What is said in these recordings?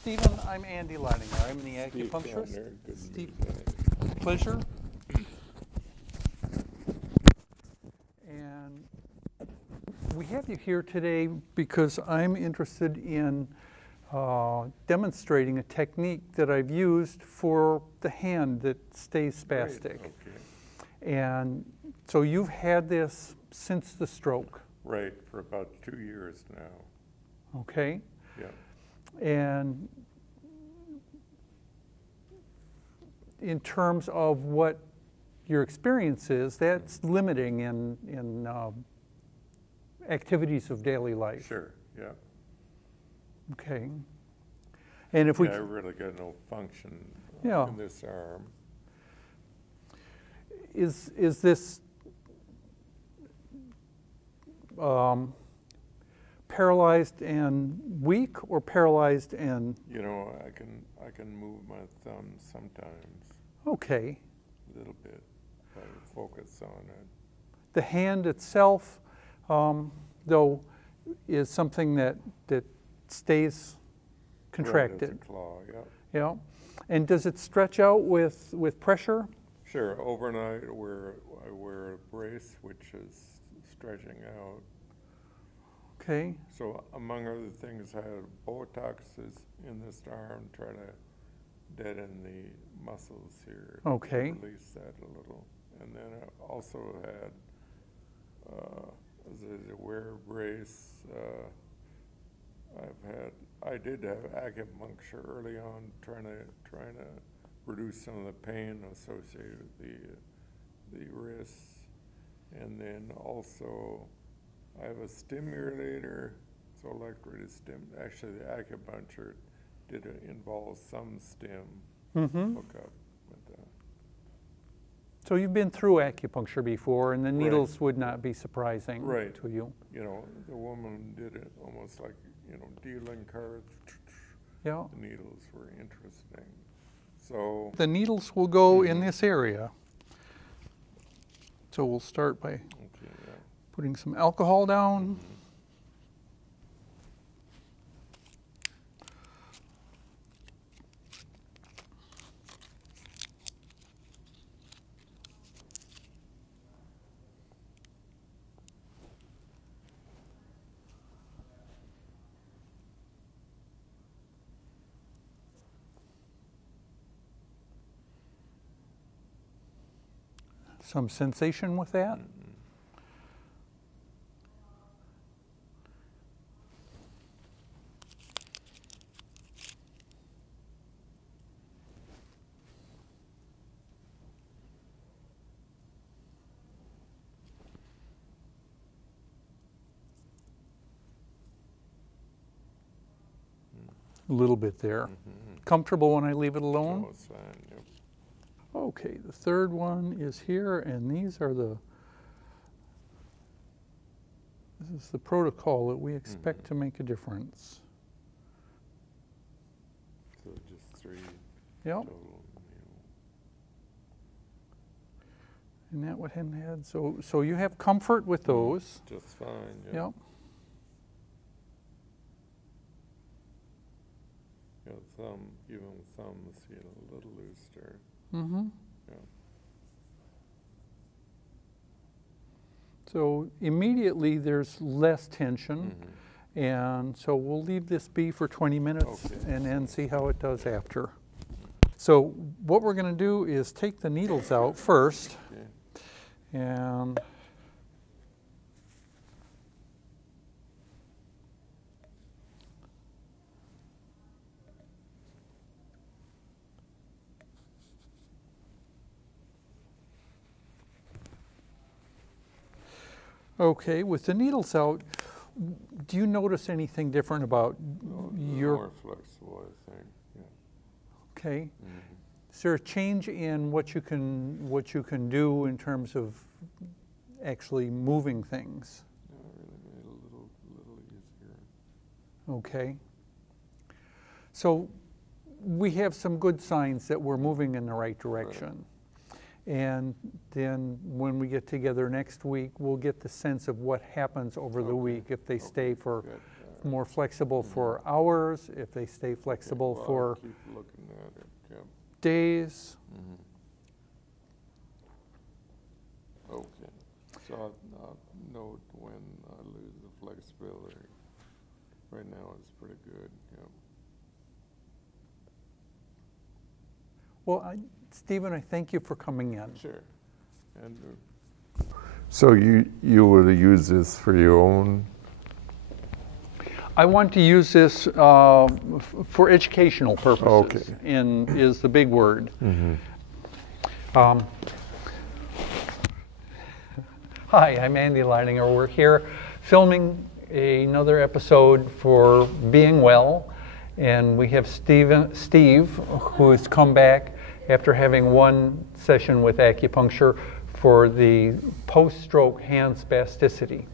Stephen, I'm Andy Leininger. I'm the acupuncturist. Steve, pleasure. And we have you here today because I'm interested in demonstrating a technique that I've used for the hand that stays spastic. Right. Okay. And so you've had this since the stroke. Right, for about 2 years now. Okay. Yeah. And in terms of what your experience is, that's limiting in activities of daily life. Sure, yeah. Okay. And if we... I really got no function Yeah. in this arm. Is this paralyzed and weak, or paralyzed and... You know, I can move my thumb sometimes. Okay. A little bit, if I focus on it. The hand itself, though, is something that stays contracted. Right, it's a claw, yeah. Yeah. And does it stretch out with pressure? Sure, overnight I wear a brace which is stretching out. Okay. So among other things, I had Botox in this arm, try to deaden the muscles here. Okay. Release that a little. And then I also had, as a wear brace, I did have acupuncture early on, trying to reduce some of the pain associated with the wrists. And then also I have a stimulator, so electrolytic stim. Actually, the acupuncture did involve some stim hookup with that. So you've been through acupuncture before, and the needles Right. would not be surprising to you. You know, the woman did it almost like, you know, dealing cards. Yeah. The needles were interesting. So The needles will go in this area. So we'll start by putting some alcohol down. Some sensation with that. A little bit there. Comfortable when I leave it alone? it's fine, yep. Okay, the third one is here, and these are this is the protocol that we expect to make a difference. So just 3 Yep. total. And that what Hen had. So you have comfort with those. Just fine, yeah. Yep. Yeah, even thumbs, you know, a little looser. Mm-hmm. Yeah. So immediately there's less tension, and so we'll leave this be for 20 minutes and then see how it does after. So what we're going to do is take the needles out first, and okay, with the needles out, do you notice anything different about your... More flexible, I think, yeah. Okay. Is there a change in what you can do in terms of actually moving things? Yeah, really made it a little easier. Okay. So we have some good signs that we're moving in the right direction. And then when we get together next week, we'll get the sense of what happens over the week if they stay for more flexible for hours, if they stay flexible Well, I'll for keep looking at it, yep. days. Okay, so I'll note when I lose the flexibility. Right now it's pretty good, yep. Well, Stephen, I thank you for coming in. Sure. And so you would use this for your own? I want to use this for educational purposes, Okay. is the big word. Hi, I'm Andy Leidinger. We're here filming another episode for Being Well, and we have Steve, who has come back after having one session with acupuncture for the post-stroke hand spasticity.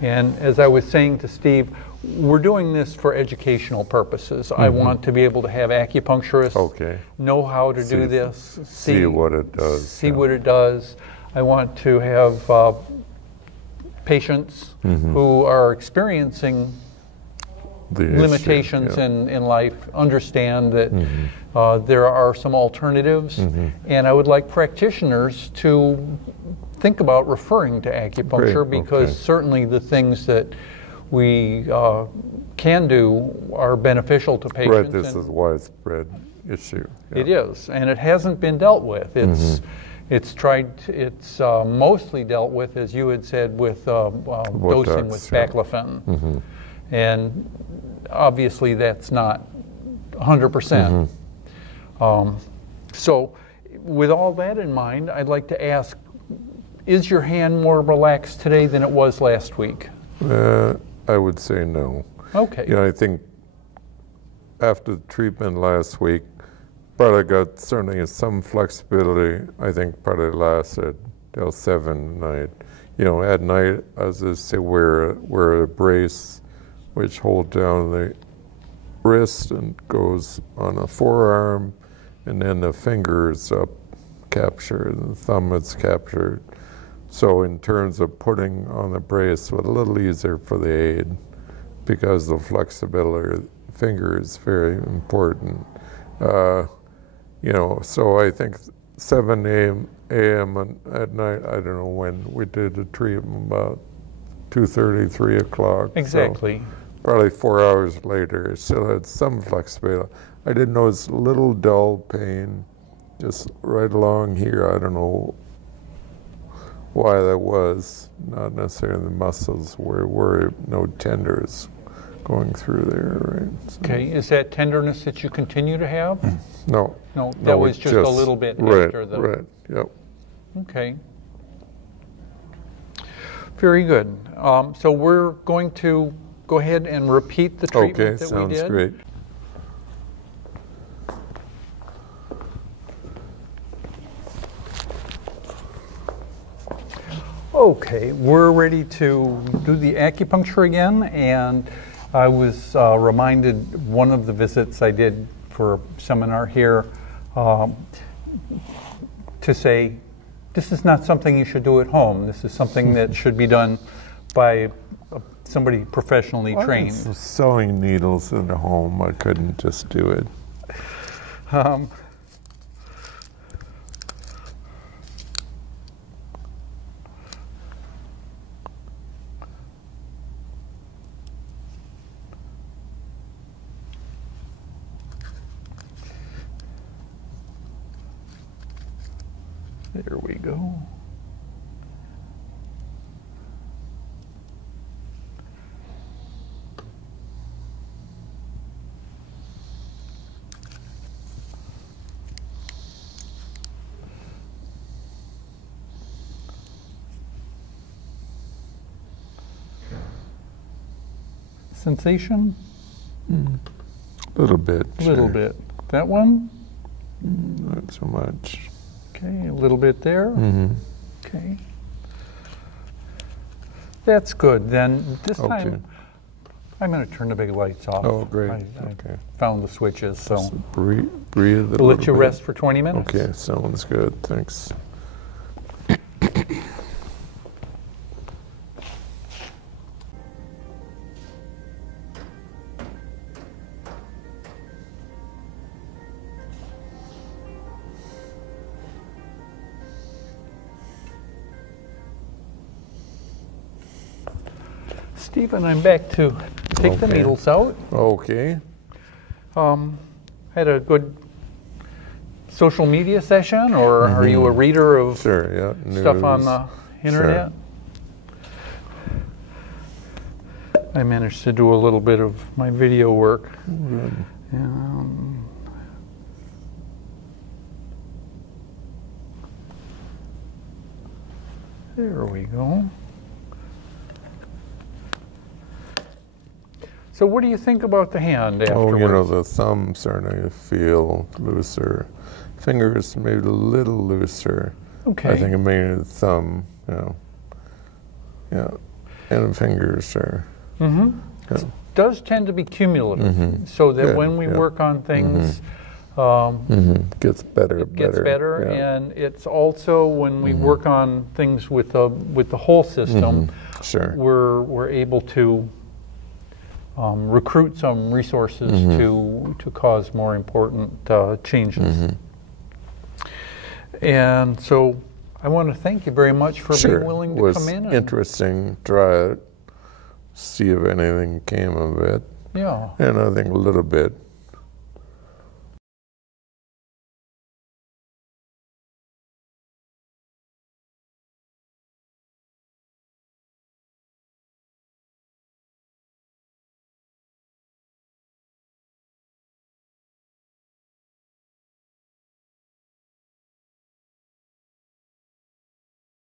And as I was saying to Steve, we're doing this for educational purposes. I want to be able to have acupuncturists know how to do this, see what it does. See what it does. I want to have patients who are experiencing The limitations issue, yeah. in life understand that there are some alternatives, and I would like practitioners to think about referring to acupuncture because certainly the things that we can do are beneficial to patients. Right, this is a widespread issue. Yeah. It is, and it hasn't been dealt with. It's mostly dealt with, as you had said, with dosing with baclofen. And obviously that's not 100%. So with all that in mind, I'd like to ask, is your hand more relaxed today than it was last week? I would say no. Okay. You know, I think after the treatment last week, probably got certainly some flexibility. I think probably lasted till 7 night. You know, at night, as I say, wear a brace which hold down the wrist and goes on a forearm, and then the fingers up captured, and the thumb is captured. So in terms of putting on the brace, it was a little easier for the aid because the flexibility of the finger is very important. You know, so I think 7 a.m. at night, I don't know when we did the treatment, about 2:30, 3 o'clock. Exactly. So probably 4 hours later, I still had some flexibility. I did notice a little dull pain just right along here. I don't know why that was, not necessarily the muscles, where no tenders going through there, right? So. Okay, is that tenderness that you continue to have? No. No, that was just a little bit after the... Right, yep. Okay. Very good. So we're going to go ahead and repeat the treatment that we did. Okay, sounds great. Okay, we're ready to do the acupuncture again, and I was reminded one of the visits I did for a seminar here to say, this is not something you should do at home. This is something that should be done by somebody professionally trained. Sewing needles in the home, I couldn't just do it. There we go. Sensation? A little bit. A little bit. That one? Not so much. Okay, a little bit there. Okay. That's good. Then this time, I'm going to turn the big lights off. Oh, great. I found the switches, so. Just breathe a little We'll let you bit. rest for 20 minutes. Okay, sounds good. Thanks. Stephen, I'm back to take the Okay. needles out. Okay. Had a good social media session, or are you a reader of Sure, yeah. stuff on news. the internet? I managed to do a little bit of my video work. Good. There we go. So what do you think about the hand afterwards? Oh, you know, the thumb starting to feel looser. Fingers maybe a little looser. Okay. I think maybe the thumb, you know. Yeah. And the fingers are. Mm-hmm. Yeah. Does tend to be cumulative, so that Good, when we yeah. work on things, Gets better, it gets better, yeah. and it's also when we work on things with the whole system, Sure. we're able to recruit some resources to cause more important changes. And so I want to thank you very much for being willing to come in. It was interesting. Try it, see if anything came of it. Yeah. And I think a little bit